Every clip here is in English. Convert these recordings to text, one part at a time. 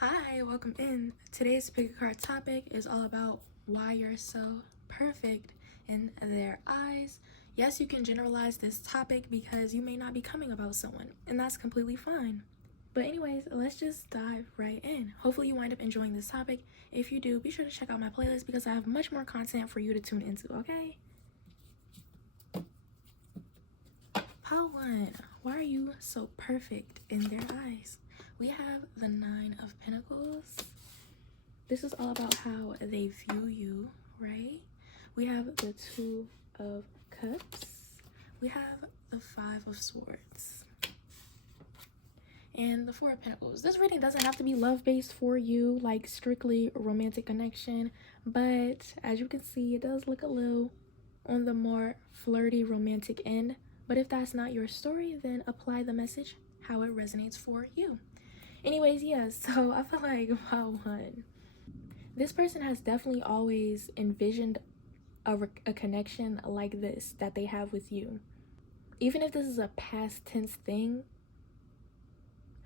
Hi, welcome in. Today's pick a card topic is all about why you're so perfect in their eyes. Yes, you can generalize this topic because you may not be coming about someone, and that's completely fine. But anyways, let's just dive right in. Hopefully you wind up enjoying this topic. If you do, be sure to check out my playlist because I have much more content for you to tune into, okay? Pile 1. Why are you so perfect in their eyes? We have the Nine of Pentacles. This is all about how they view you, right? We have the Two of Cups. We have the Five of Swords. And the Four of Pentacles. This reading doesn't have to be love-based for you, like strictly romantic connection. But as you can see, it does look a little on the more flirty romantic end. But if that's not your story, then apply the message how it resonates for you. Anyways, yeah, so I feel like pile 1. This person has definitely always envisioned a connection like this that they have with you. Even if this is a past tense thing,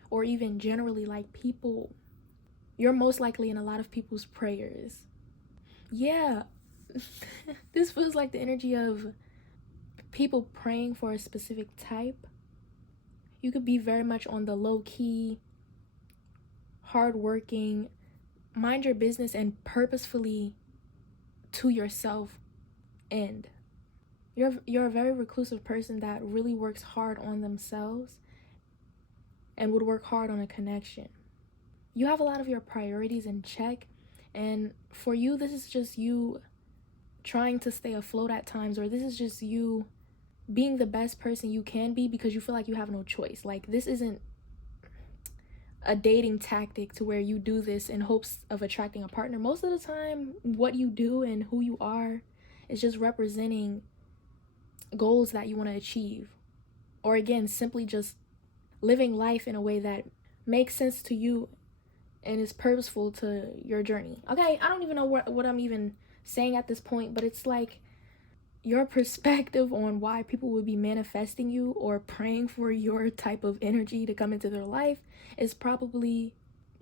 or even generally like people, you're most likely in a lot of people's prayers. Yeah, this feels like the energy of people praying for a specific type. You could be very much on the low-key, hardworking, mind your business and purposefully to yourself end. You're a very reclusive person that really works hard on themselves and would work hard on a connection. You have a lot of your priorities in check, and for you, this is just you trying to stay afloat at times, or this is just you being the best person you can be because you feel like you have no choice. Like, this isn't a dating tactic to where you do this in hopes of attracting a partner. Most of the time, what you do and who you are is just representing goals that you want to achieve, or again, simply just living life in a way that makes sense to you and is purposeful to your journey. Okay, I don't even know what I'm even saying at this point, but it's like your perspective on why people would be manifesting you or praying for your type of energy to come into their life is probably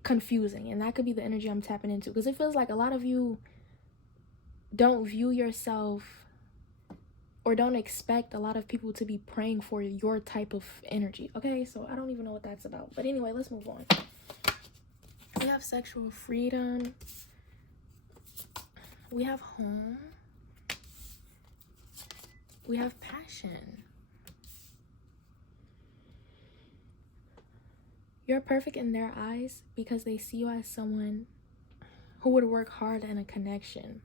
confusing, and that could be the energy I'm tapping into, because it feels like a lot of you don't view yourself or don't expect a lot of people to be praying for your type of energy. Okay, so I don't even know what that's about. But anyway, let's move on. We have sexual freedom. We have home. We have passion. You're perfect in their eyes because they see you as someone who would work hard in a connection.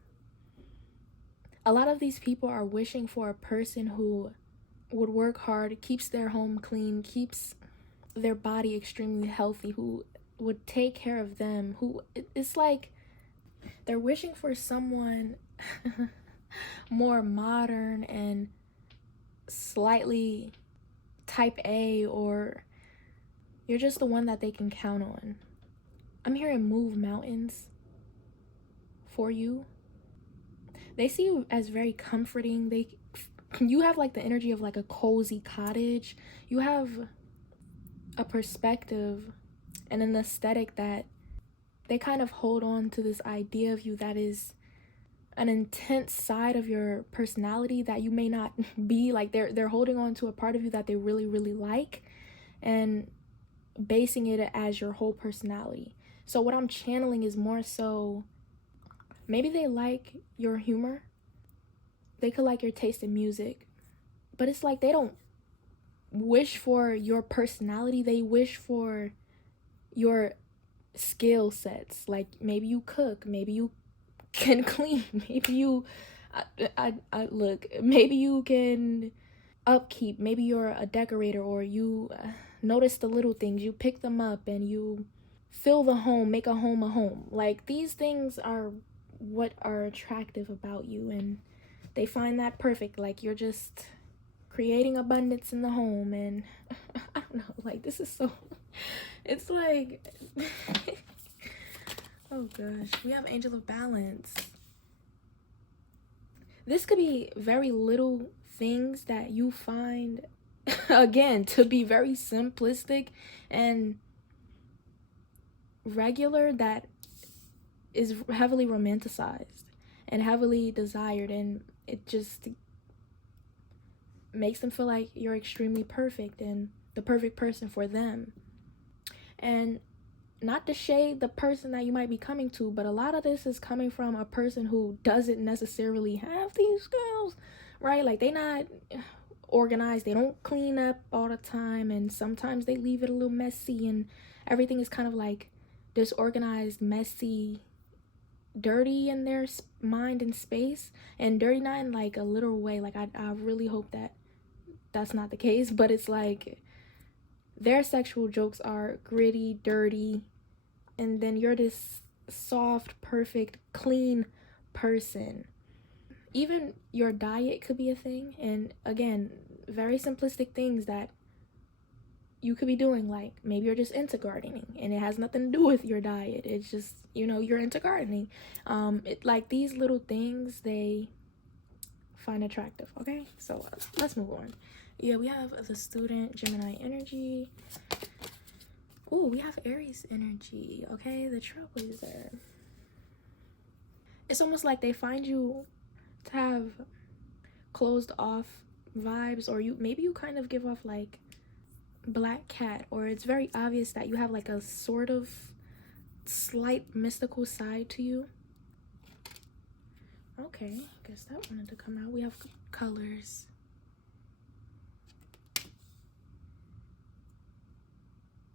A lot of these people are wishing for a person who would work hard, keeps their home clean, keeps their body extremely healthy, who would take care of them, who, it's like they're wishing for someone more modern and slightly type A, or you're just the one that they can count on. I'm hearing move mountains for you. They see you as very comforting. You have like the energy of like a cozy cottage. You have a perspective and an aesthetic that they kind of hold on to, this idea of you that is an intense side of your personality that you may not be. Like they're holding on to a part of you that they really, really like and basing it as your whole personality. So what I'm channeling is more so, maybe they like your humor. They could like your taste in music. But it's like they don't wish for your personality. They wish for your skill sets. Like maybe you cook. Maybe you can clean. Maybe you... look, maybe you can upkeep. Maybe you're a decorator, or you notice the little things. You pick them up and you fill the home, make a home a home. Like, these things are what are attractive about you, and they find that perfect. Like, you're just creating abundance in the home, and I don't know, like, this is so, it's like oh gosh. We have Angel of Balance. This could be very little things that you find again to be very simplistic, and regular that is heavily romanticized and heavily desired, and it just makes them feel like you're extremely perfect and the perfect person for them. And not to shade the person that you might be coming to, but a lot of this is coming from a person who doesn't necessarily have these skills, right? Like, they not organized, they don't clean up all the time, and sometimes they leave it a little messy, and everything is kind of like disorganized, messy, dirty in their mind and space. And dirty not in like a literal way, like I really hope that that's not the case, but it's like their sexual jokes are gritty, dirty, and then you're this soft, perfect, clean person. Even your diet could be a thing, and again, very simplistic things that you could be doing, like maybe you're just into gardening and it has nothing to do with your diet, it's just, you know, you're into gardening. Like these little things they find attractive. Okay, so let's move on. Yeah, we have the student, Gemini energy. Oh, we have Aries energy. Okay, the trailblazer. It's almost like they find you to have closed off vibes, or maybe you kind of give off like black cat, or it's very obvious that you have like a sort of slight mystical side to you. Okay, guess that wanted to come out. We have colors.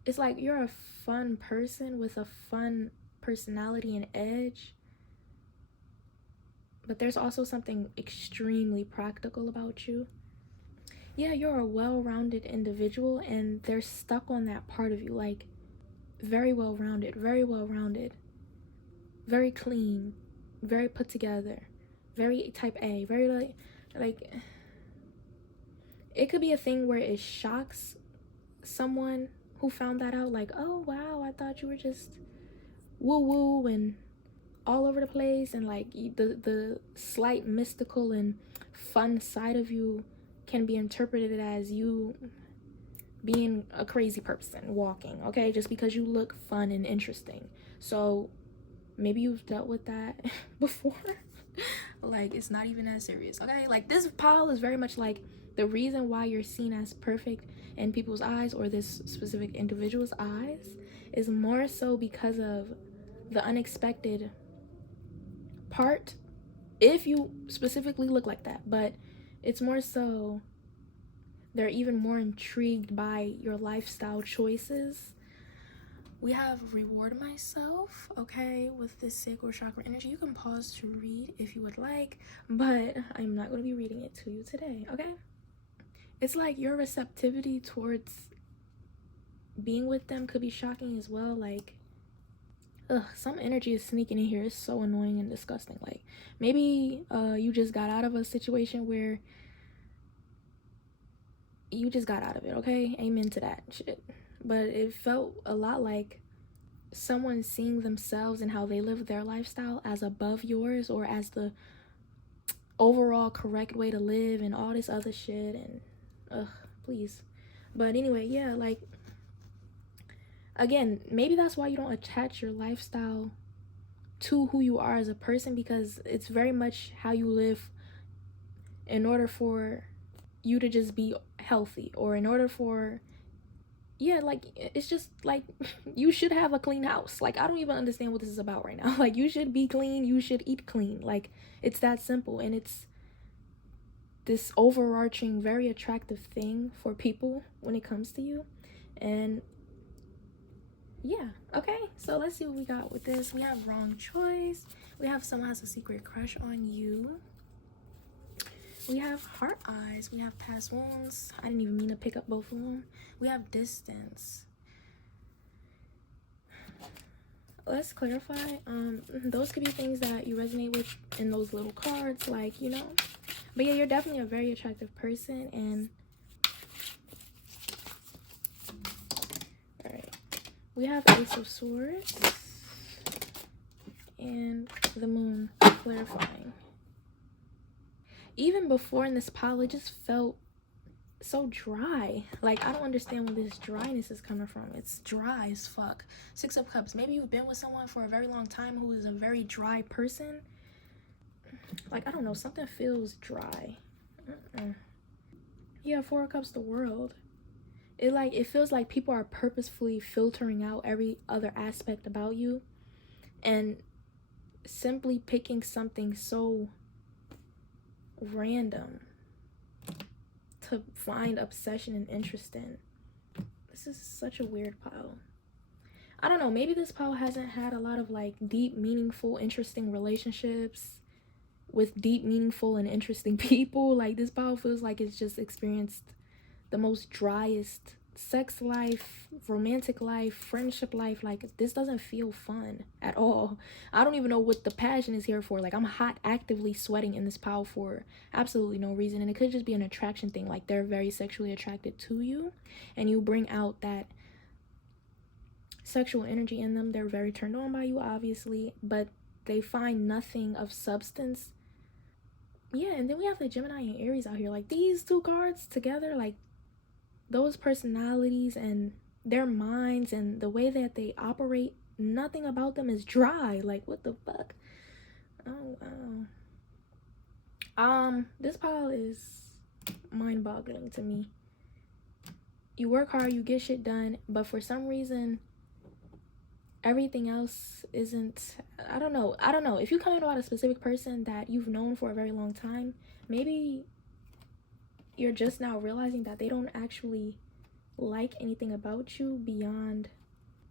It's like you're a fun person with a fun personality and edge, but there's also something extremely practical about you. Yeah, you're a well-rounded individual, and they're stuck on that part of you, like very well-rounded, very clean, very put together, very type A, very like it could be a thing where it shocks someone who found that out, like, oh wow, I thought you were just woo-woo and all over the place, and like the slight mystical and fun side of you can be interpreted as you being a crazy person walking, okay, just because you look fun and interesting. So maybe you've dealt with that before. Like, it's not even as serious, okay? Like, this pile is very much like the reason why you're seen as perfect in people's eyes, or this specific individual's eyes, is more so because of the unexpected part, if you specifically look like that. But it's more so they're even more intrigued by your lifestyle choices. We have reward myself, okay, with this sacral chakra energy. You can pause to read if you would like, but I'm not going to be reading it to you today, okay? It's like your receptivity towards being with them could be shocking as well. Like, some energy is sneaking in here. It's so annoying and disgusting. Like, maybe you just got out of a situation where you just got out of it, okay? Amen to that shit. But it felt a lot like someone seeing themselves and how they live their lifestyle as above yours, or as the overall correct way to live, and all this other shit, and please. But anyway, yeah, like, again, maybe that's why you don't attach your lifestyle to who you are as a person, because it's very much how you live in order for you to just be healthy, or in order for, yeah, like, it's just like you should have a clean house. Like, I don't even understand what this is about right now. Like, you should be clean, you should eat clean. Like, it's that simple. And it's this overarching, very attractive thing for people when it comes to you. And yeah, okay, so let's see what we got with this. We have wrong choice. We have someone has a secret crush on you. We have heart eyes. We have past wounds. I didn't even mean to pick up both of them. We have distance. Let's clarify. Those could be things that you resonate with in those little cards, like, you know. But yeah, you're definitely a very attractive person. And all right, we have Ace of Swords and the Moon, clarifying. Even before in this pile, it just felt so dry. Like, I don't understand where this dryness is coming from. It's dry as fuck. Six of Cups. Maybe you've been with someone for a very long time who is a very dry person. Like, I don't know, something feels dry. Yeah, Four of Cups, the World. It feels like people are purposefully filtering out every other aspect about you and simply picking something so random to find obsession and interest in. This is such a weird pile. I don't know, maybe this pile hasn't had a lot of like deep, meaningful, interesting relationships with deep, meaningful, and interesting people. Like, this pile feels like it's just experienced the most driest sex life, romantic life, friendship life. Like, this doesn't feel fun at all. I don't even know what the passion is here for. Like, I'm hot, actively sweating in this pile for absolutely no reason. And it could just be an attraction thing. Like, they're very sexually attracted to you and you bring out that sexual energy in them. They're very turned on by you, obviously, but they find nothing of substance. Yeah, and then we have the Gemini and Aries out here. Like, these two cards together, like, those personalities and their minds and the way that they operate, nothing about them is dry. Like, what the fuck? This pile is mind-boggling to me. You work hard, you get shit done, but for some reason everything else isn't. I don't know. If you comment about a specific person that you've known for a very long time, maybe you're just now realizing that they don't actually like anything about you beyond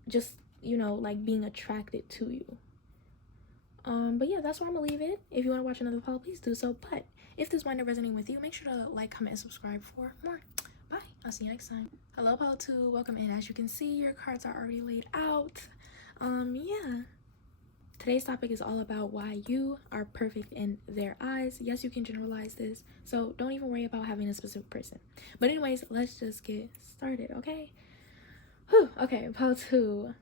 just, you know, like being attracted to you. But yeah, that's where I'm gonna leave it. If you want to watch another poll, please do so. But if this wind up resonating with you, make sure to like, comment, and subscribe for more. Bye. I'll see you next time. Hello, Pile 2. Welcome in. As you can see, your cards are already laid out. Yeah. Today's topic is all about why you are perfect in their eyes. Yes, you can generalize this, so don't even worry about having a specific person. But anyways, let's just get started, okay? Whew, okay, Pile 2.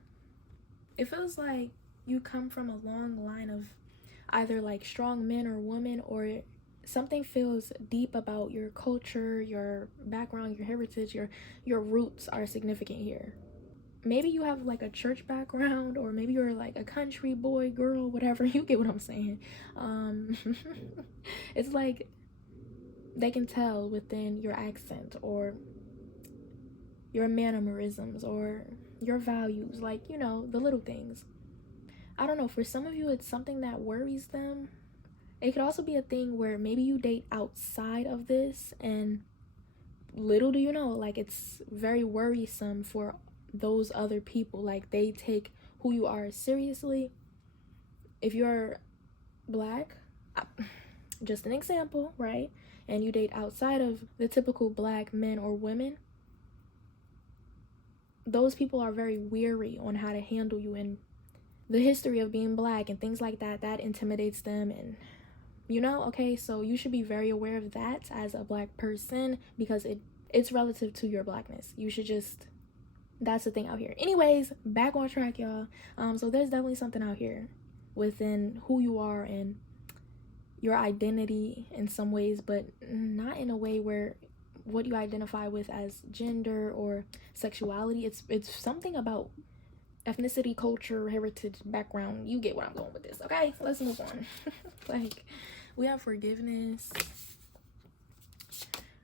It feels like you come from a long line of either like strong men or women, or something feels deep about your culture, your background, your heritage, your roots are significant here. Maybe you have like a church background, or maybe you're like a country boy, girl, whatever. You get what I'm saying. It's like they can tell within your accent or your mannerisms or your values, like, you know, the little things. I don't know, for some of you it's something that worries them. It could also be a thing where maybe you date outside of this, and little do you know, like, it's very worrisome for those other people. Like, they take who you are seriously. If you're Black, just an example, right, and you date outside of the typical Black men or women, those people are very weary on how to handle you, and the history of being Black and things like that, that intimidates them. And you know, okay, so you should be very aware of that as a Black person, because it's relative to your Blackness. You should just, that's the thing out here. Anyways, back on track, y'all. So there's definitely something out here within who you are and your identity in some ways, but not in a way where what you identify with as gender or sexuality. It's something about ethnicity, culture, heritage, background. You get where I'm going with this, okay? Let's move on. Like, we have forgiveness,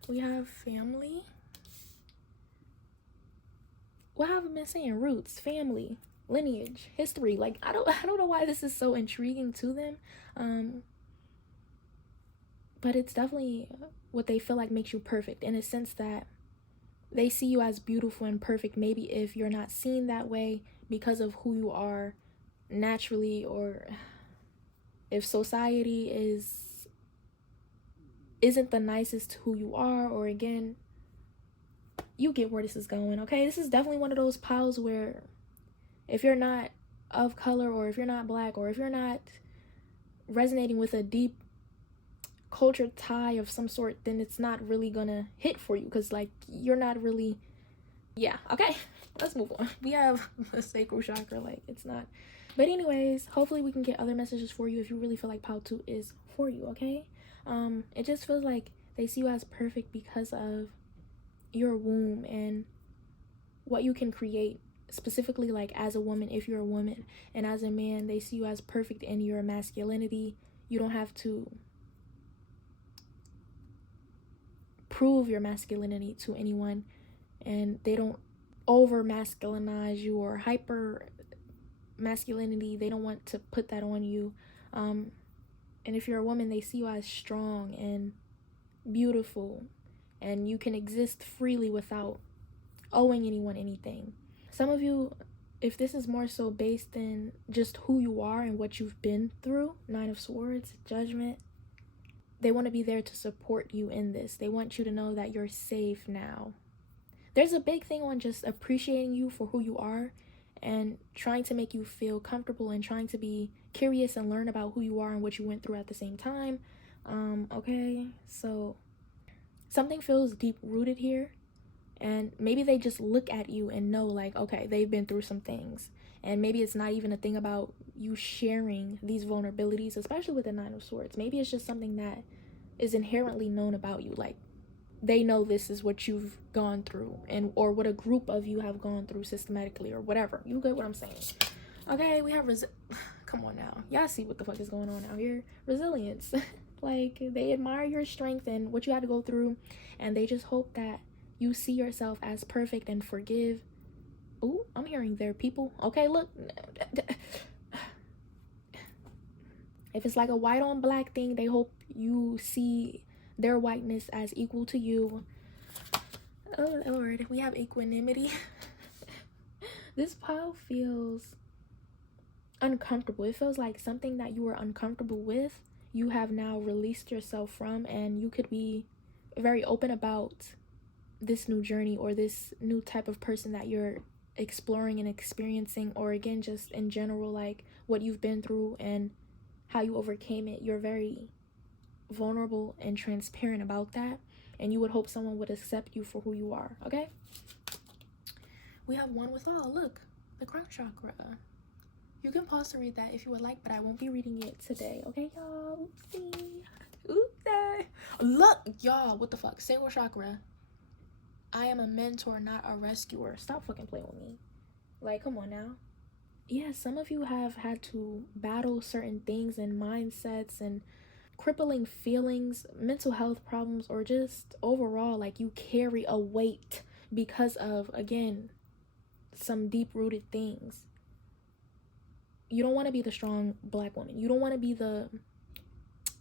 we have family. What have I been saying? Roots, family, lineage, history. Like, I don't know why this is so intriguing to them. But it's definitely what they feel like makes you perfect, in a sense that they see you as beautiful and perfect. Maybe if you're not seen that way because of who you are naturally, or if society isn't the nicest to who you are, or again, you get where this is going, okay? This is definitely one of those piles where if you're not of color, or if you're not Black, or if you're not resonating with a deep culture tie of some sort, then it's not really gonna hit for you, because like, you're not really, yeah, okay. Let's move on. We have the sacral chakra, like, it's not. But anyways, hopefully we can get other messages for you if you really feel like pile 2 is for you, okay? It just feels like they see you as perfect because of your womb and what you can create, specifically like as a woman, if you're a woman, and as a man, they see you as perfect in your masculinity. You don't have to prove your masculinity to anyone, and they don't over masculinize you or hyper masculinity. They don't want to put that on you. And if you're a woman, they see you as strong and beautiful, and you can exist freely without owing anyone anything. Some of you, if this is more so based in just who you are and what you've been through, Nine of Swords, Judgment, they want to be there to support you in this. They want you to know that you're safe now. There's a big thing on just appreciating you for who you are and trying to make you feel comfortable and trying to be curious and learn about who you are and what you went through at the same time. Okay, so something feels deep rooted here, and maybe they just look at you and know like, okay, they've been through some things, and maybe it's not even a thing about you sharing these vulnerabilities, especially with the Nine of Swords. Maybe it's just something that is inherently known about you, like they know this is what you've gone through, and or what a group of you have gone through systematically or whatever. You get what I'm saying? Okay, we have come on now, y'all see what the fuck is going on out here. Resilience. Like, they admire your strength and what you had to go through, and they just hope that you see yourself as perfect and forgive. Ooh, I'm hearing their people. Okay, look, if it's like a white on black thing, they hope you see their whiteness as equal to you. Oh Lord, we have equanimity. This pile feels uncomfortable. It feels like something that you were uncomfortable with, you have now released yourself from, and you could be very open about this new journey or this new type of person that you're exploring and experiencing, or again, just in general, like what you've been through and how you overcame it. You're very vulnerable and transparent about that, and you would hope someone would accept you for who you are. Okay, we have one with all. Look, the crown chakra. You can pause to read that if you would like, but I won't be reading it today. Okay, y'all? Oopsie. Oopsie. Look, y'all, what the fuck? Sacral chakra. I am a mentor, not a rescuer. Stop fucking playing with me. Like, come on now. Yeah, some of you have had to battle certain things and mindsets and crippling feelings, mental health problems, or just overall, like, you carry a weight because of, again, some deep-rooted things. You don't want to be the strong black woman. You don't want to be the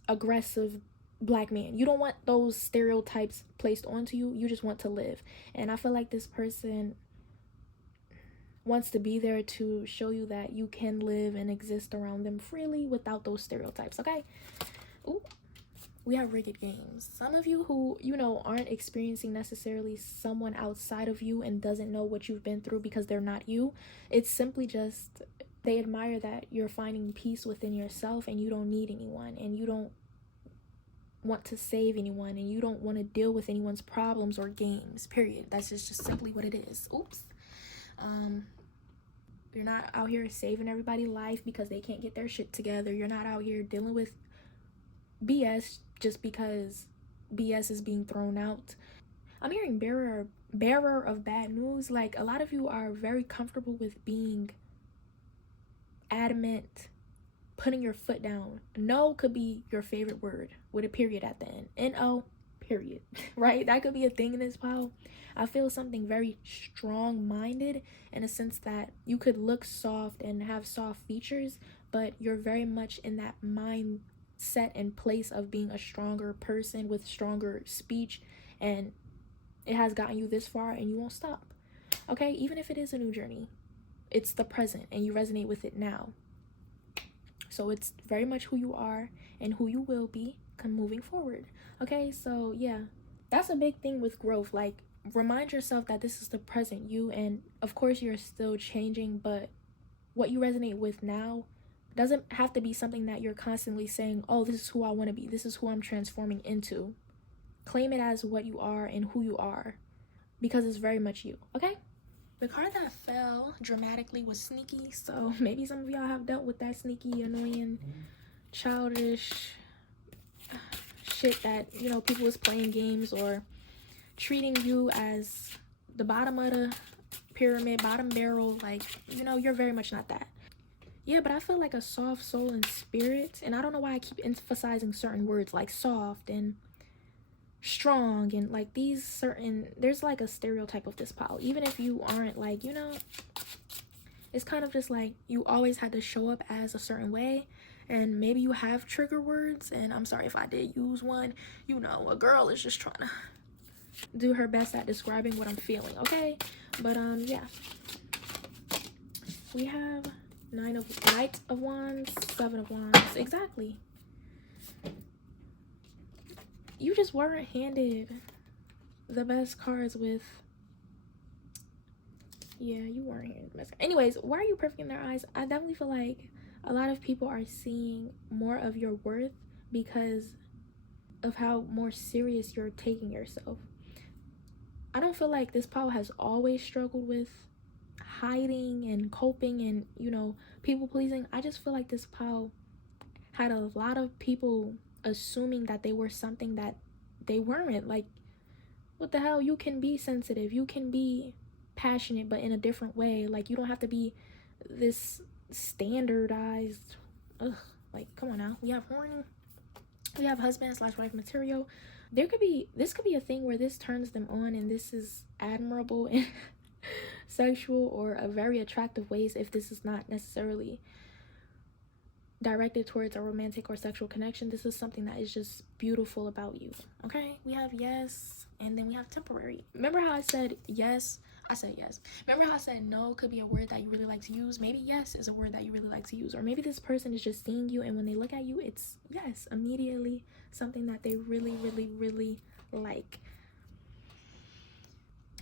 aggressive black man. You don't want those stereotypes placed onto you. You just want to live. And I feel like this person wants to be there to show you that you can live and exist around them freely without those stereotypes. Okay? Ooh. We have rigged games. Some of you who, you know, aren't experiencing necessarily someone outside of you and doesn't know what you've been through because they're not you. It's simply just they admire that you're finding peace within yourself and you don't need anyone, and you don't want to save anyone, and you don't want to deal with anyone's problems or games, period. That's just simply what it is. Oops. You're not out here saving everybody's life because they can't get their shit together. You're not out here dealing with BS just because BS is being thrown out. I'm hearing bearer of bad news. Like, a lot of you are very comfortable with being adamant, putting your foot down. No could be your favorite word with a period at the end. N-O, period. Right? That could be a thing in this pile. I feel something very strong-minded in a sense that you could look soft and have soft features, but you're very much in that mindset and place of being a stronger person with stronger speech, and it has gotten you this far and you won't stop. Okay? Even if it is a new journey, it's the present and you resonate with it now. So it's very much who you are and who you will be moving forward. Okay, so yeah, that's a big thing with growth. Like, remind yourself that this is the present you, and of course you're still changing, but what you resonate with now doesn't have to be something that you're constantly saying, oh, this is who I want to be, this is who I'm transforming into. Claim it as what you are and who you are, because it's very much you. Okay, the card that fell dramatically was sneaky, so maybe some of y'all have dealt with that sneaky, annoying, childish shit that, you know, people was playing games or treating you as the bottom of the pyramid, bottom barrel. Like, you know, you're very much not that. Yeah, but I feel like a soft soul and spirit, and I don't know why I keep emphasizing certain words like soft and strong, and like these certain, there's like a stereotype of this pile. Even if you aren't, like, you know, it's kind of just like you always had to show up as a certain way, and maybe you have trigger words, and I'm sorry if I did use one. You know, a girl is just trying to do her best at describing what I'm feeling, okay? But yeah, we have Knight of Wands, Seven of Wands. Exactly. You just weren't handed the best cards with, yeah, you weren't handed the best. Anyways, why are you perfect in their eyes? I definitely feel like a lot of people are seeing more of your worth because of how more serious you're taking yourself. I don't feel like this pile has always struggled with hiding and coping and, you know, people pleasing. I just feel like this pile had a lot of people assuming that they were something that they weren't. Like, what the hell? You can be sensitive, you can be passionate, but in a different way. Like, you don't have to be this standardized, like, come on now. We have horny, we have husband/wife material. This could be a thing where this turns them on, and this is admirable and sexual or a very attractive ways if this is not necessarily directed towards a romantic or sexual connection. This is something that is just beautiful about you. Okay, we have yes, and then we have temporary. Remember how I said yes? I said yes. Remember how I said no could be a word that you really like to use? Maybe yes is a word that you really like to use. Or maybe this person is just seeing you, and when they look at you, it's yes, immediately something that they really, really, really like.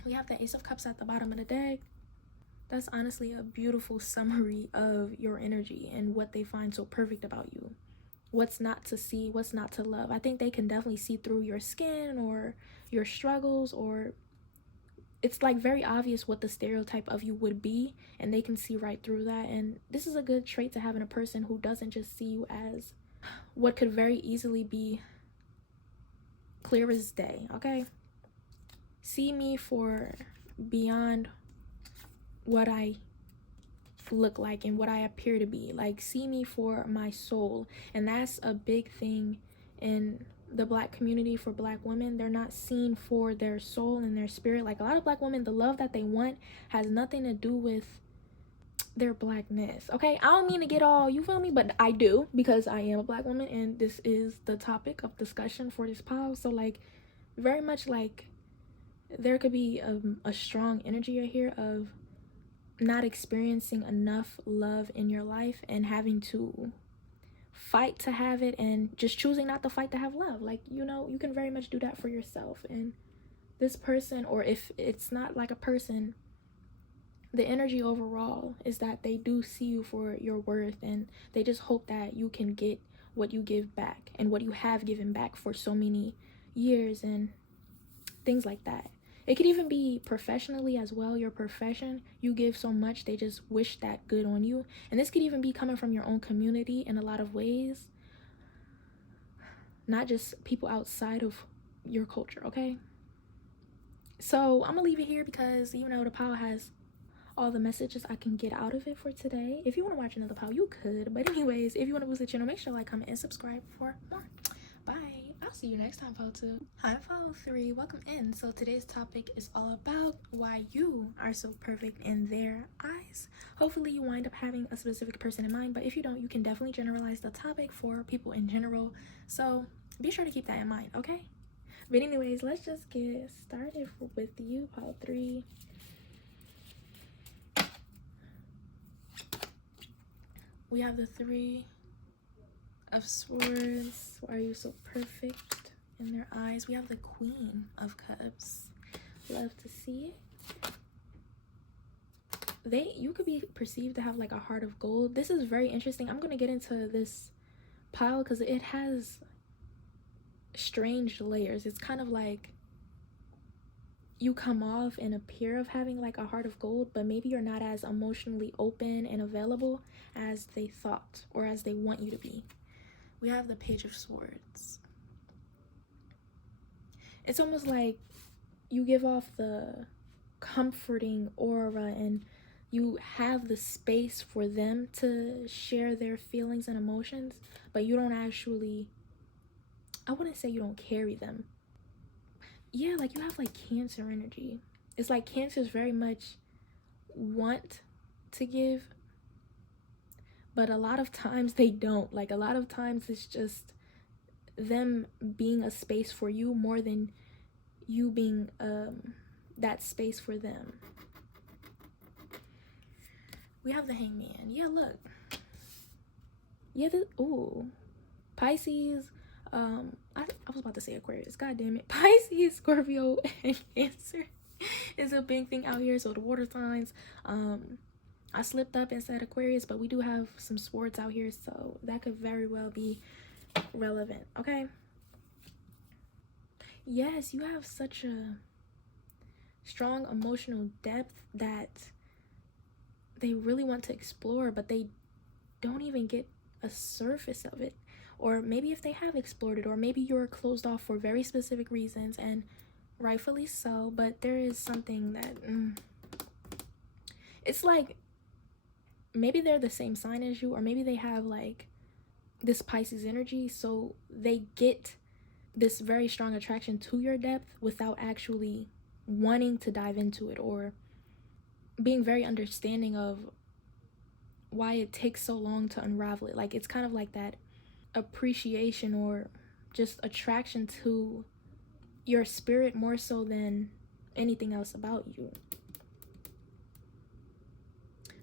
We have the Ace of Cups at the bottom of the deck. That's honestly a beautiful summary of your energy and what they find so perfect about you. What's not to see, what's not to love. I think they can definitely see through your skin or your struggles, or it's like very obvious what the stereotype of you would be, and they can see right through that. And this is a good trait to have in a person who doesn't just see you as what could very easily be clear as day, okay? See me for beyond what I look like and what I appear to be. Like, see me for my soul. And that's a big thing in the Black community. For Black women, they're not seen for their soul and their spirit. Like, a lot of Black women, the love that they want has nothing to do with their Blackness, okay? I don't mean to get all, you feel me, but I do, because I am a Black woman and this is the topic of discussion for this pile. So like, very much like there could be a strong energy here of not experiencing enough love in your life and having to fight to have it, and just choosing not to fight to have love. Like, you know, you can very much do that for yourself. And this person, or if it's not like a person, the energy overall is that they do see you for your worth, and they just hope that you can get what you give back and what you have given back for so many years and things like that. It could even be professionally as well. Your profession, you give so much, they just wish that good on you. And this could even be coming from your own community in a lot of ways, not just people outside of your culture, okay? So I'm gonna leave it here because, you know, the pile has all the messages I can get out of it for today. If you want to watch another pile, you could. But anyways, if you want to boost the channel, make sure to like, comment, and subscribe for more. Bye. I'll see you next time, pile 2. Hi, pile 3. Welcome in. So today's topic is all about why you are so perfect in their eyes. Hopefully you wind up having a specific person in mind, but if you don't, you can definitely generalize the topic for people in general. So be sure to keep that in mind, okay? But anyways, let's just get started with you, pile 3. We have the 3 of Swords. Why are you so perfect in their eyes? We have the Queen of Cups. Love to see it. You could be perceived to have like a heart of gold. This is very interesting. I'm going to get into this pile because it has strange layers. It's kind of like you come off and appear of having like a heart of gold, but maybe you're not as emotionally open and available as they thought or as they want you to be. We have the Page of Swords. It's almost like you give off the comforting aura, and you have the space for them to share their feelings and emotions, but you don't actually, I wouldn't say you don't carry them. Yeah, like you have like Cancer energy. It's like Cancers very much want to give, but a lot of times they don't. Like a lot of times it's just them being a space for you more than you being that space for them. We have the Hangman. Yeah, look. Yeah, ooh. Pisces. I was about to say Aquarius. God damn it. Pisces, Scorpio, and Cancer is a big thing out here. So the water signs. I slipped up and said Aquarius, but we do have some sports out here, so that could very well be relevant. Okay. Yes, you have such a strong emotional depth that they really want to explore, but they don't even get a surface of it. Or maybe if they have explored it, or maybe you're closed off for very specific reasons, and rightfully so, but there is something that it's like maybe they're the same sign as you, or maybe they have like this Pisces energy, so they get this very strong attraction to your depth without actually wanting to dive into it, or being very understanding of why it takes so long to unravel it. Like it's kind of like that appreciation or just attraction to your spirit more so than anything else about you.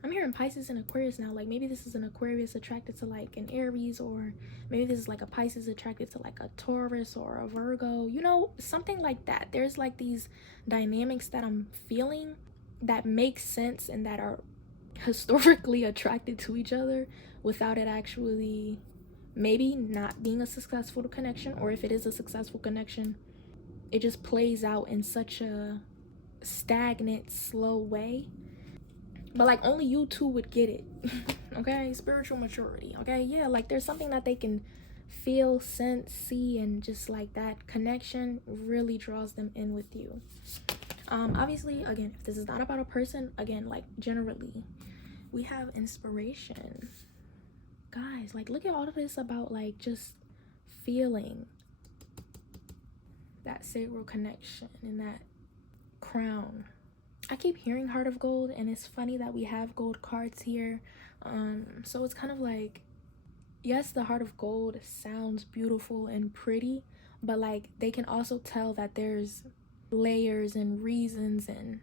I'm hearing Pisces and Aquarius now. Like maybe this is an Aquarius attracted to like an Aries, or maybe this is like a Pisces attracted to like a Taurus or a Virgo, you know, something like that. There's like these dynamics that I'm feeling that make sense and that are historically attracted to each other without it actually maybe not being a successful connection, or if it is a successful connection, it just plays out in such a stagnant, slow way. But like only you two would get it. Okay, spiritual maturity. Okay, yeah, like there's something that they can feel, sense, see, and just like that connection really draws them in with you. Obviously, again, if this is not about a person, again, like generally, we have inspiration. Guys, like look at all of this about like just feeling that sacral connection and that crown. I keep hearing Heart of Gold, and it's funny that we have gold cards here. So it's kind of like, yes, the Heart of Gold sounds beautiful and pretty, but like they can also tell that there's layers and reasons and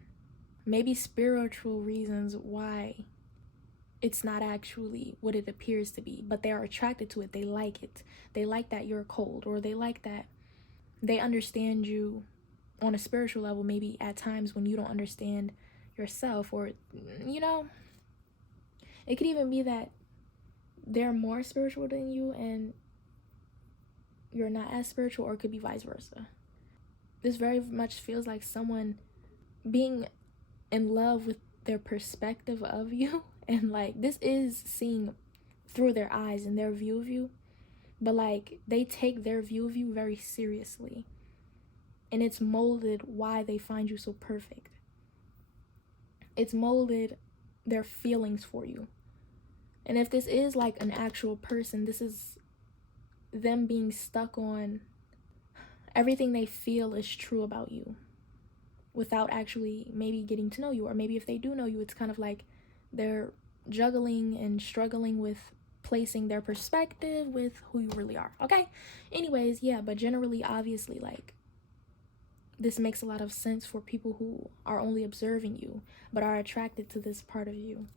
maybe spiritual reasons why it's not actually what it appears to be, but they are attracted to it. They like it. They like that you're cold, or they like that they understand you on a spiritual level, maybe at times when you don't understand yourself, or you know, it could even be that they're more spiritual than you and you're not as spiritual, or it could be vice versa. This very much feels like someone being in love with their perspective of you, and like this is seeing through their eyes and their view of you, but like they take their view of you very seriously, and it's molded why they find you so perfect. It's molded their feelings for you. And if this is like an actual person, this is them being stuck on everything they feel is true about you without actually maybe getting to know you. Or maybe if they do know you, it's kind of like they're juggling and struggling with placing their perspective with who you really are. Okay? Anyways, yeah, but generally, obviously, like this makes a lot of sense for people who are only observing you but are attracted to this part of you.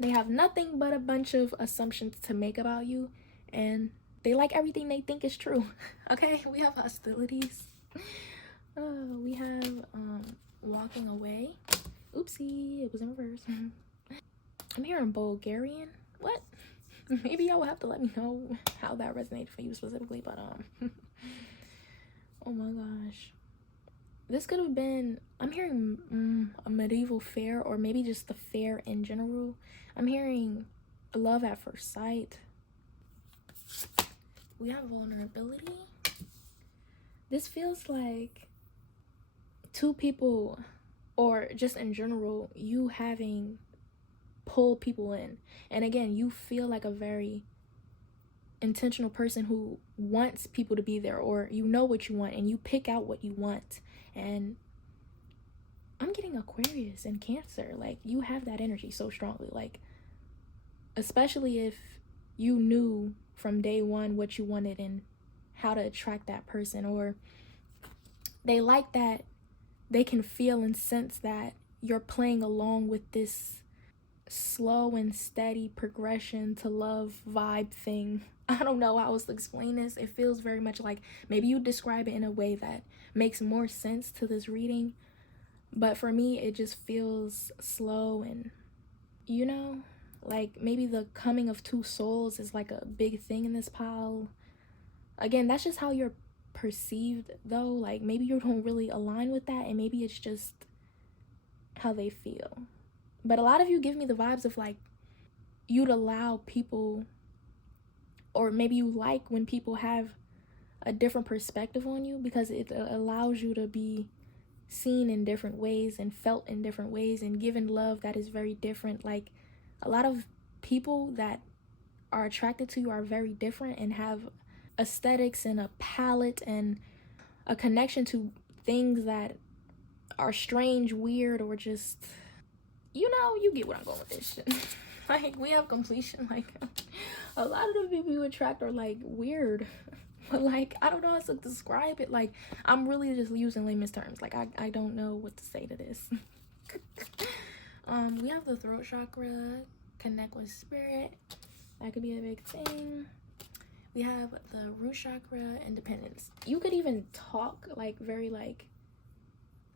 They have nothing but a bunch of assumptions to make about you, and they like everything they think is true. Okay, we have hostilities. We have walking away. Oopsie, it was in reverse. I'm hearing Bulgarian. What? Maybe y'all will have to let me know how that resonated for you specifically, but oh my gosh. This could have been, I'm hearing a medieval fair, or maybe just the fair in general. I'm hearing love at first sight. We have vulnerability. This feels like two people, or just in general, you having pulled people in. And again, you feel like a very intentional person who wants people to be there, or you know what you want and you pick out what you want. And I'm getting Aquarius and Cancer. Like, you have that energy so strongly. Like, especially if you knew from day one what you wanted and how to attract that person, or they like that they can feel and sense that you're playing along with this slow and steady progression to love vibe thing. I don't know how else to explain this. It feels very much like, maybe you describe it in a way that makes more sense to this reading, but for me it just feels slow. And you know, like, maybe the coming of two souls is like a big thing in this pile. Again, that's just how you're perceived though. Like, maybe you don't really align with that, and maybe it's just how they feel. But a lot of you give me the vibes of like, you'd allow people, or maybe you like when people have a different perspective on you, because it allows you to be seen in different ways and felt in different ways and given love that is very different. Like, a lot of people that are attracted to you are very different and have aesthetics and a palette and a connection to things that are strange, weird, or just, you know, you get what I'm going with this shit. Like, we have completion. Like, a lot of the people you attract are like weird, but like, I don't know how to describe it. Like, I'm really just using layman's terms. Like, I don't know what to say to this. We have the throat chakra, connect with spirit. That could be a big thing. We have the root chakra, independence. You could even talk like very like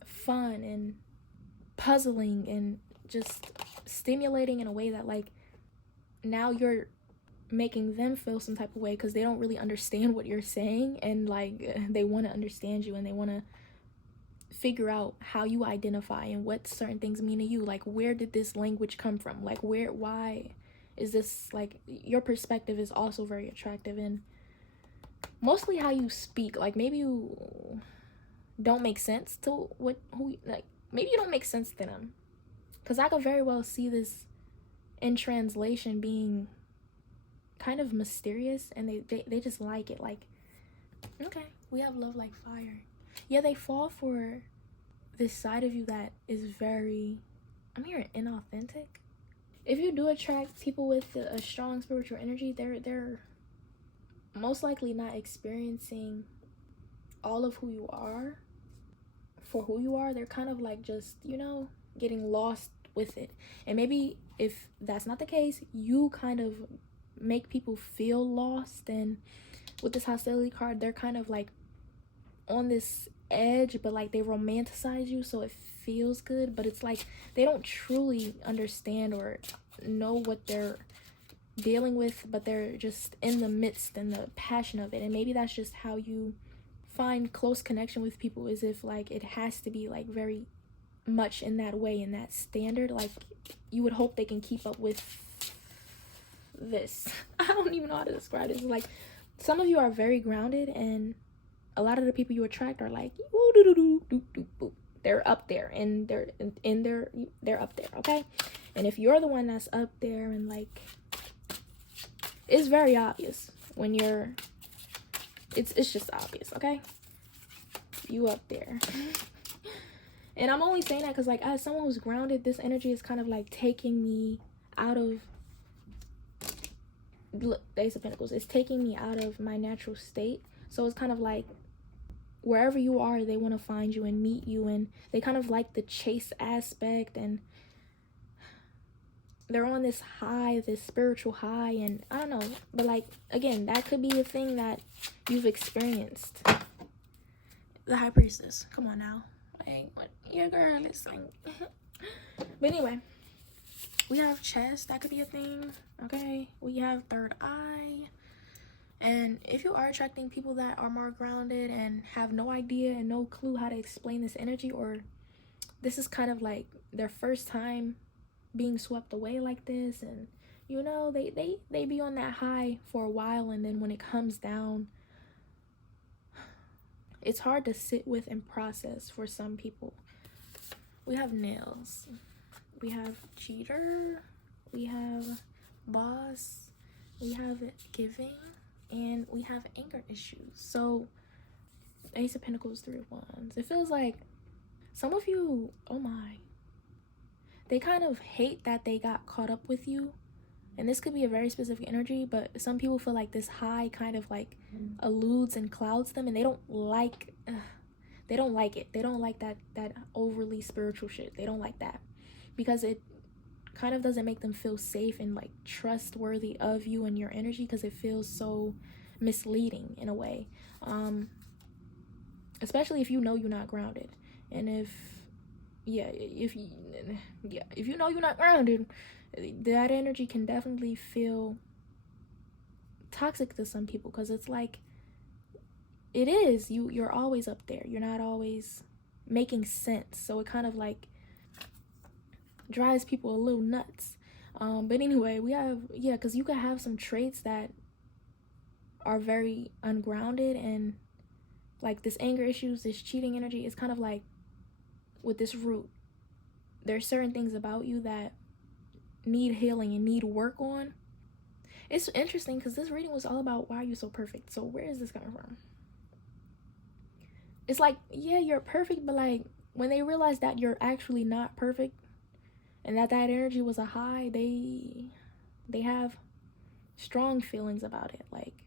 fun and puzzling and just stimulating in a way that like, now you're making them feel some type of way because they don't really understand what you're saying, and like, they want to understand you and they want to figure out how you identify and what certain things mean to you. Like, where did this language come from? Like, why is this, like, your perspective is also very attractive. And mostly how you speak. Like, maybe you don't make sense to maybe you don't make sense to them, because I could very well see this in translation being kind of mysterious, and they just like it. Like, okay, we have love like fire. Yeah, they fall for this side of you that is very, I'm hearing inauthentic. If you do attract people with a strong spiritual energy, they're most likely not experiencing all of who you are for who you are. They're kind of like just, you know, getting lost with it. And maybe if that's not the case, you kind of make people feel lost. And with this hostility card, they're kind of like on this edge, but like they romanticize you so it feels good, but it's like they don't truly understand or know what they're dealing with, but they're just in the midst and the passion of it. And maybe that's just how you find close connection with people, is if like it has to be like very much in that way, in that standard. Like, you would hope they can keep up with this. I don't even know how to describe it. It's like, some of you are very grounded, and a lot of the people you attract are like, they're up there, and they're up there, okay? And if you're the one that's up there, and like, it's very obvious when you're, it's just obvious, okay? You up there. And I'm only saying that because, like, as someone who's grounded, this energy is kind of like taking me out of, look, Ace of Pentacles, it's taking me out of my natural state. So it's kind of like, wherever you are, they want to find you and meet you, and they kind of like the chase aspect, and they're on this high, this spiritual high. And I don't know, but like, again, that could be a thing that you've experienced. The High Priestess, come on now, like, what, your girl is like. But anyway, we have chest, that could be a thing, okay? We have third eye. And if you are attracting people that are more grounded and have no idea and no clue how to explain this energy, or this is kind of like their first time being swept away like this, and you know, they be on that high for a while, and then when it comes down, It's hard to sit with and process for some people. We have nails. We have cheater. We have boss. We have giving. And we have anger issues. So, Ace of Pentacles, Three of Wands. It feels like some of you, oh my, they kind of hate that they got caught up with you. And this could be a very specific energy, but some people feel like this high kind of like eludes and clouds them, and they don't like it. They don't like that overly spiritual shit. They don't like that because it kind of doesn't make them feel safe and like trustworthy of you and your energy, because it feels so misleading in a way, especially if you know you're not grounded. And if you know you're not grounded, that energy can definitely feel toxic to some people, because it's like, it is, you're always up there, you're not always making sense, so it kind of like drives people a little nuts. But anyway, we have, because you could have some traits that are very ungrounded, and like this anger issues, this cheating energy is kind of like with this root, there's certain things about you that need healing and need work on. It's interesting because this reading was all about why are you so perfect. So where is this coming from? It's like, yeah, you're perfect, but like when they realize that you're actually not perfect and that energy was a high, they have strong feelings about it. Like,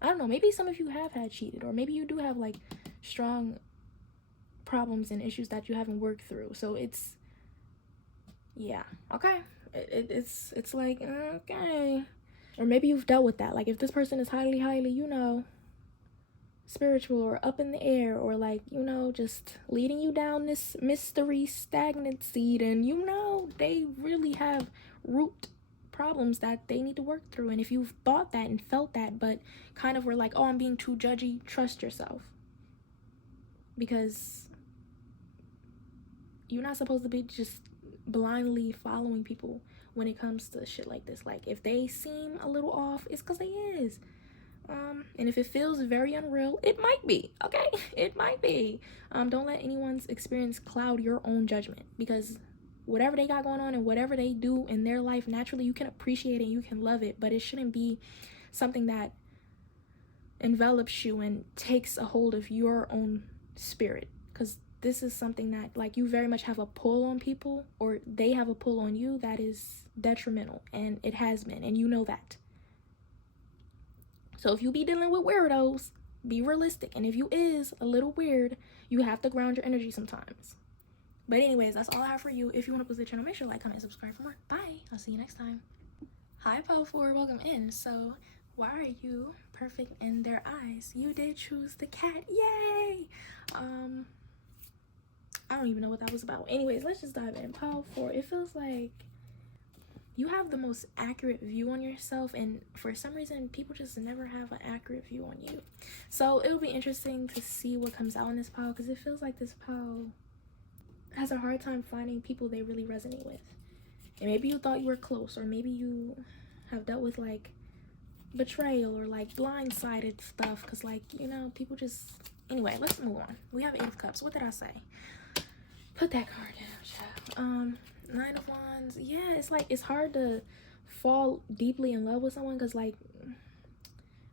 I don't know, maybe some of you have had cheated, or maybe you do have like strong problems and issues that you haven't worked through. So it's, yeah, okay, it's like, okay. Or maybe you've dealt with that. Like if this person is highly, you know, spiritual or up in the air, or like, you know, just leading you down this mystery stagnant seed, and you know they really have root problems that they need to work through. And if you've thought that and felt that, but kind of were like, oh, I'm being too judgy, trust yourself, because you're not supposed to be just blindly following people when it comes to shit like this. Like if they seem a little off, it's because they is. And if it feels very unreal, it might be, okay? It might be. Don't let anyone's experience cloud your own judgment, because whatever they got going on and whatever they do in their life, naturally you can appreciate it, you can love it, but it shouldn't be something that envelops you and takes a hold of your own spirit, because this is something that like you very much have a pull on people, or they have a pull on you that is detrimental, and it has been, and you know that. So if you be dealing with weirdos, be realistic. And if you is a little weird, you have to ground your energy sometimes. But anyways, that's all I have for you. If you want to visit the channel, make sure to like, comment, subscribe for more. Bye. I'll see you next time. Hi, Power 4. Welcome in. So why are you perfect in their eyes? You did choose the cat. Yay! I don't even know what that was about. Anyways, let's just dive in. Power 4. It feels like you have the most accurate view on yourself, and for some reason people just never have an accurate view on you. So it'll be interesting to see what comes out in this pile, because it feels like this pile has a hard time finding people they really resonate with. And maybe you thought you were close, or maybe you have dealt with like betrayal or like blindsided stuff, because like, you know, people just, anyway, let's move on. We have 8 of Cups. What did I say? Put that card down, child. 9 of Wands. Yeah, it's like it's hard to fall deeply in love with someone, because like,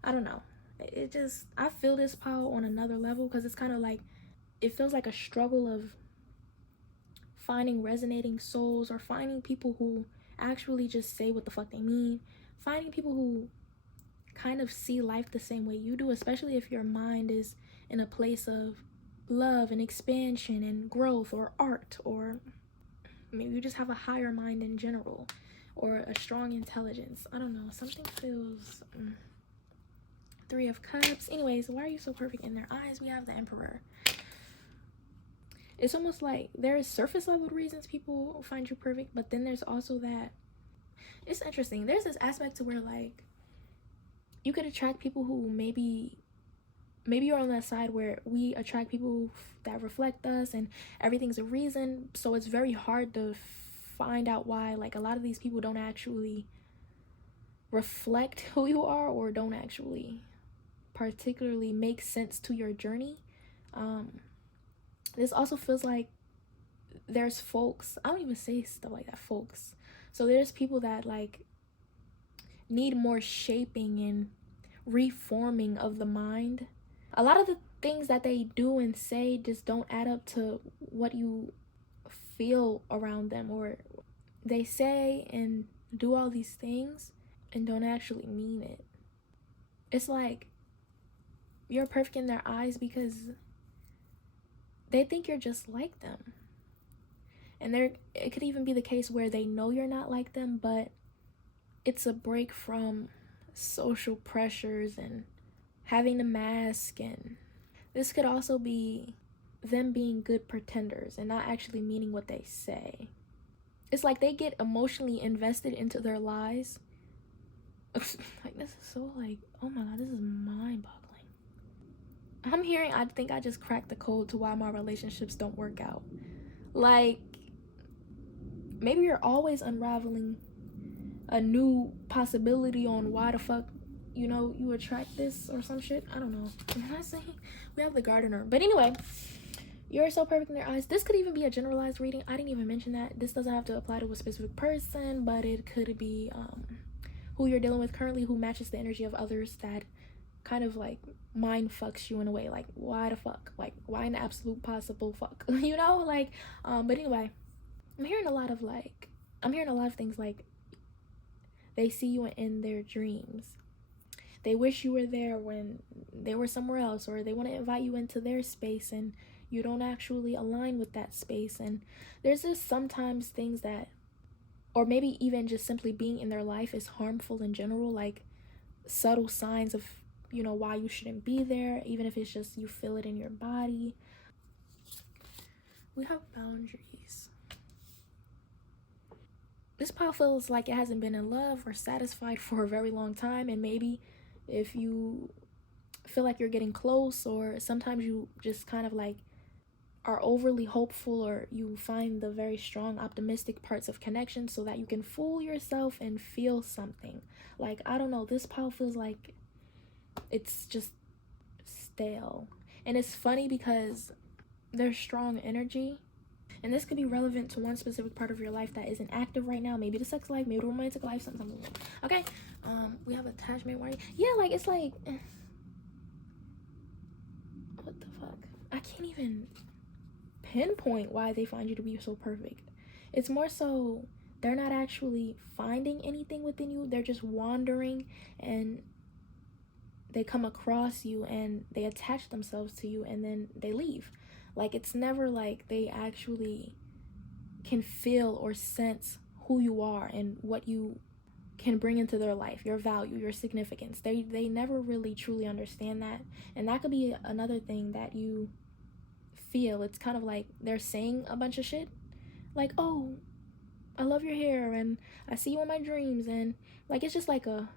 I don't know, it just, I feel this pile on another level, because it's kind of like, it feels like a struggle of finding resonating souls, or finding people who actually just say what the fuck they mean, finding people who kind of see life the same way you do, especially if your mind is in a place of love and expansion and growth, or art, or maybe you just have a higher mind in general, or a strong intelligence. I don't know, something feels 3 of Cups. Anyways, why are you so perfect in their eyes? We have the Emperor. It's almost like there's surface level reasons people find you perfect, but then there's also that, it's interesting, there's this aspect to where like you could attract people who maybe you're on that side where we attract people that reflect us, and everything's a reason. So it's very hard to find out why like a lot of these people don't actually reflect who you are, or don't actually particularly make sense to your journey. This also feels like there's folks, I don't even say stuff like that, folks. So there's people that like need more shaping and reforming of the mind. A lot of the things that they do and say just don't add up to what you feel around them, or they say and do all these things and don't actually mean it. It's like you're perfect in their eyes because they think you're just like them. And it could even be the case where they know you're not like them, but it's a break from social pressures and having to mask. And this could also be them being good pretenders and not actually meaning what they say. It's like they get emotionally invested into their lies. Like, this is so like, oh my god, this is mind-boggling. I think I just cracked the code to why my relationships don't work out. Like, maybe you're always unraveling a new possibility on why the fuck, you attract this or some shit. I don't know. I'm not saying we have the gardener. But anyway, you're so perfect in their eyes. This could even be a generalized reading. I didn't even mention that. This doesn't have to apply to a specific person, but it could be who you're dealing with currently, who matches the energy of others, that kind of like mind fucks you in a way. Like, why the fuck? Like, why an absolute possible fuck? But anyway, I'm hearing a lot of things like they see you in their dreams. They wish you were there when they were somewhere else, or they want to invite you into their space and you don't actually align with that space. And there's just sometimes things that, or maybe even just simply being in their life is harmful in general, like subtle signs of, why you shouldn't be there, even if it's just you feel it in your body. We have boundaries. This pile feels like it hasn't been in love or satisfied for a very long time, and maybe if you feel like you're getting close, or sometimes you just kind of like are overly hopeful, or you find the very strong optimistic parts of connection so that you can fool yourself and feel something. Like, I don't know, this pile feels like it's just stale. And it's funny because there's strong energy, and this could be relevant to one specific part of your life that isn't active right now. Maybe the sex life, maybe the romantic life, something. Okay, we have attachment warning. Yeah, like, it's like, what the fuck? I can't even pinpoint why they find you to be so perfect. It's more so they're not actually finding anything within you. They're just wandering, and they come across you and they attach themselves to you, and then they leave. Like, it's never like they actually can feel or sense who you are and what you can bring into their life, your value, your significance. They never really truly understand that. And that could be another thing that you feel. It's kind of like they're saying a bunch of shit, like, oh, I love your hair and I see you in my dreams, and like, it's just like a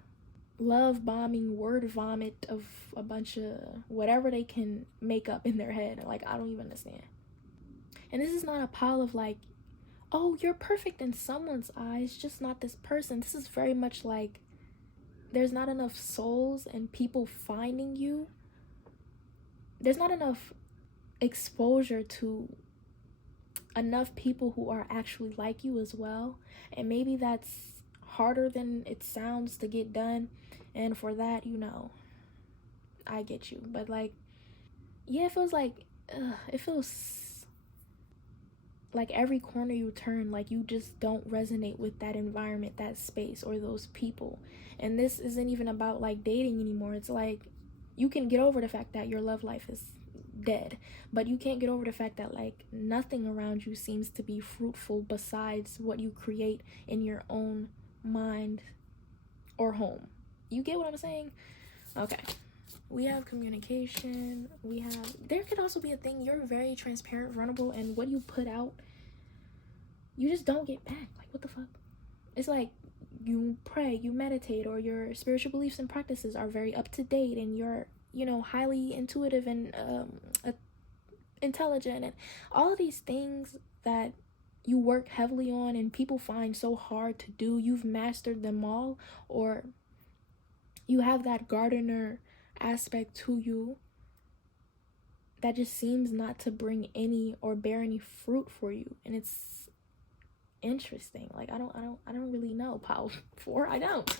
love bombing word vomit of a bunch of whatever they can make up in their head. Like, I don't even understand. And this is not a pile of like, oh, you're perfect in someone's eyes, just not this person. This is very much like there's not enough souls and people finding you. There's not enough exposure to enough people who are actually like you as well. And maybe that's harder than it sounds to get done. And for that, I get you. But like, yeah, it feels like every corner you turn, like, you just don't resonate with that environment, that space, or those people. And this isn't even about like dating anymore. It's like, you can get over the fact that your love life is dead, but you can't get over the fact that like nothing around you seems to be fruitful besides what you create in your own mind or home. You get what I'm saying? Okay. We have communication. There could also be a thing, you're very transparent, vulnerable, and what you put out, you just don't get back. Like, what the fuck? It's like you pray, you meditate, or your spiritual beliefs and practices are very up to date, and you're, highly intuitive and intelligent, and all of these things that you work heavily on and people find so hard to do, you've mastered them all, or you have that gardener aspect to you that just seems not to bring any or bear any fruit for you, and it's interesting. Like I don't really know. Power 4, I don't.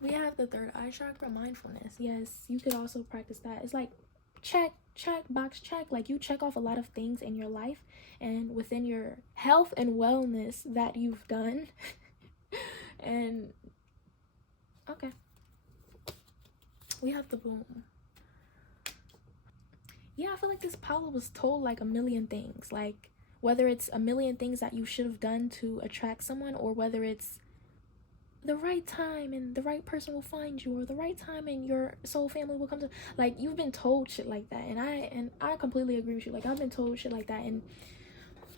We have the third eye chakra, mindfulness. Yes, you could also practice that. It's like check box check. Like you check off a lot of things in your life and within your health and wellness that you've done. And okay, we have the boom. Yeah, I feel like this Paula was told like a million things, like whether it's a million things that you should have done to attract someone, or whether it's the right time and the right person will find you, or the right time and your soul family will come to, like, you've been told shit like that. And I completely agree with you. Like, I've been told shit like that, and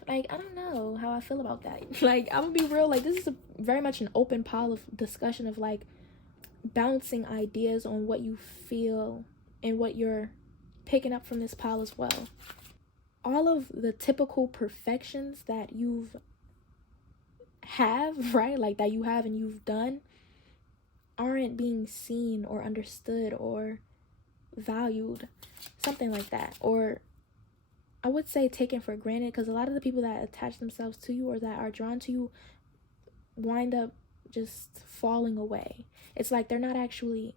like, I don't know how I feel about that. Like, I'm gonna be real, like, this is very much an open pile of discussion of like bouncing ideas on what you feel and what you're picking up from this pile as well. All of the typical perfections that right, like that you have and you've done, aren't being seen or understood or valued, something like that. Or I would say taken for granted, because a lot of the people that attach themselves to you or that are drawn to you wind up just falling away. It's like they're not actually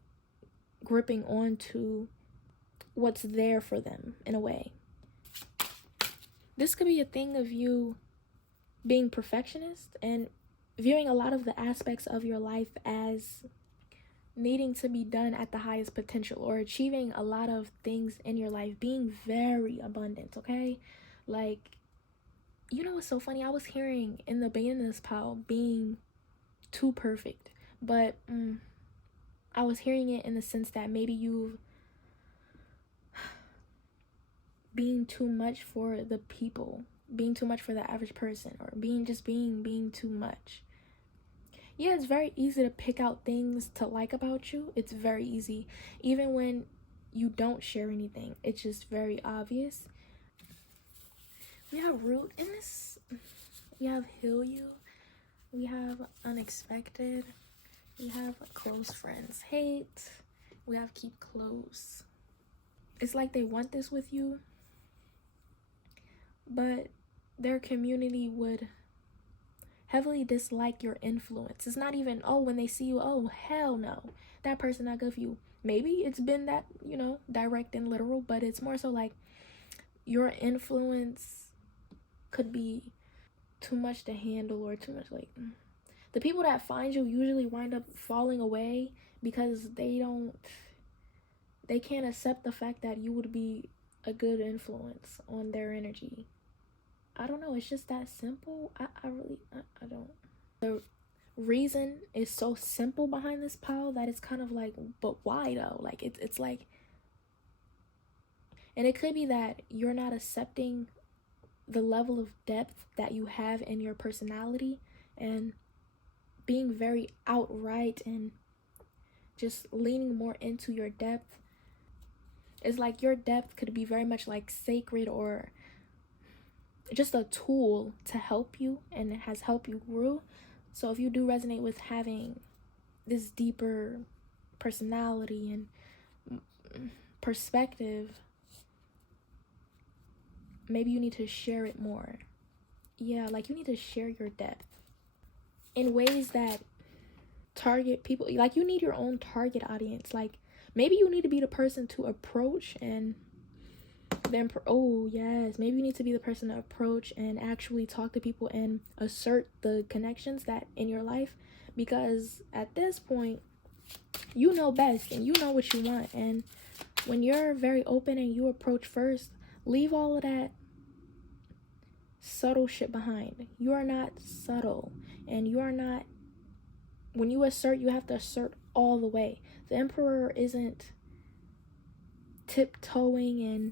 gripping onto what's there for them in a way. This could be a thing of you being perfectionist and viewing a lot of the aspects of your life as needing to be done at the highest potential, or achieving a lot of things in your life, being very abundant, okay? Like, you know what's so funny? I was hearing in the beginning of this pile being too perfect, but I was hearing it in the sense that maybe you've being too much for the people, being too much for the average person, or being too much. Yeah, it's very easy to pick out things to like about you. It's very easy. Even when you don't share anything, it's just very obvious. We have root in this. We have heal you. We have unexpected. We have close friends hate. We have keep close. It's like they want this with you, but their community would heavily dislike your influence. It's not even, oh, when they see you, oh, hell no, that person not good for you. Maybe it's been that, direct and literal, but it's more so like your influence could be too much to handle, or too much, like, the people that find you usually wind up falling away because they can't accept the fact that you would be a good influence on their energy. I don't know, it's just that simple. I don't. The reason is so simple behind this pile that it's kind of like, but why though? Like, it's like, and it could be that you're not accepting the level of depth that you have in your personality, and being very outright and just leaning more into your depth. It's like your depth could be very much like sacred, or just a tool to help you, and it has helped you grow. So if you do resonate with having this deeper personality and perspective, maybe you need to share it more. Yeah, like, you need to share your depth in ways that target people. Like, you need your own target audience. Like, maybe you need to be the person to approach, and then maybe you need to be the person to approach and actually talk to people and assert the connections that in your life, because at this point you know best and you know what you want. And when you're very open and you approach first, leave all of that subtle shit behind. You are not subtle, and you are not, when you assert, you have to assert all the way. The Emperor isn't tiptoeing and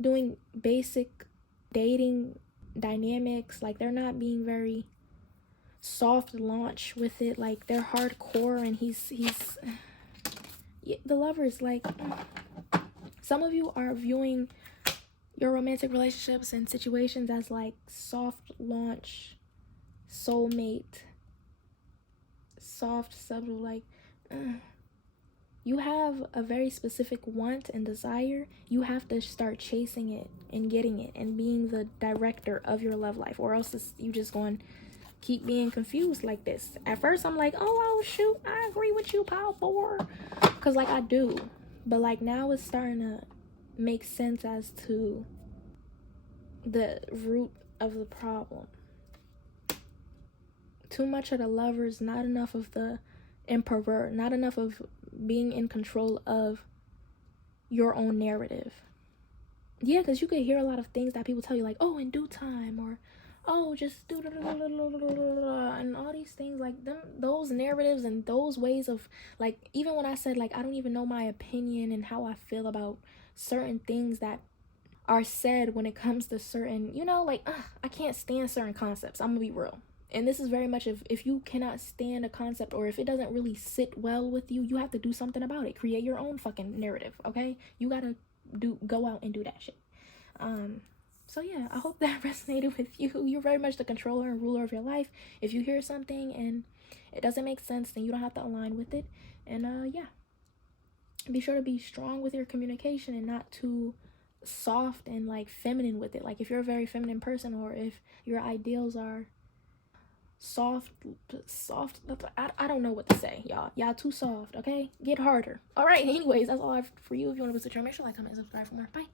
doing basic dating dynamics. Like, they're not being very soft launch with it. Like, they're hardcore, and he's the Lovers. Like, some of you are viewing your romantic relationships and situations as like soft launch, soulmate, soft, subtle, like, You have a very specific want and desire. You have to start chasing it and getting it and being the director of your love life, or else you just going to keep being confused like this. At first, I'm like, oh, shoot, I agree with you, Power 4. Because, like, I do. But, like, now it's starting to make sense as to the root of the problem. Too much of the lovers, not enough of the emperor, not enough of being in control of your own narrative. Yeah, because you could hear a lot of things that people tell you, like, oh, in due time, or oh, just do and all these things, like them, those narratives and those ways of, like, even when I said, like, I don't even know my opinion and how I feel about certain things that are said when it comes to certain, you know, like, I can't stand certain concepts. I'm gonna be real. And this is very much if you cannot stand a concept, or if it doesn't really sit well with you, you have to do something about it. Create your own fucking narrative, okay? You gotta go out and do that shit. So yeah, I hope that resonated with you. You're very much the controller and ruler of your life. If you hear something and it doesn't make sense, then you don't have to align with it. And yeah, be sure to be strong with your communication and not too soft and like feminine with it. Like if you're a very feminine person, or if your ideals are soft, I don't know what to say, y'all too soft, okay? Get harder. All right, anyways, that's all I have for you. If you want to visit your, make sure like, comment, and subscribe for more. Bye.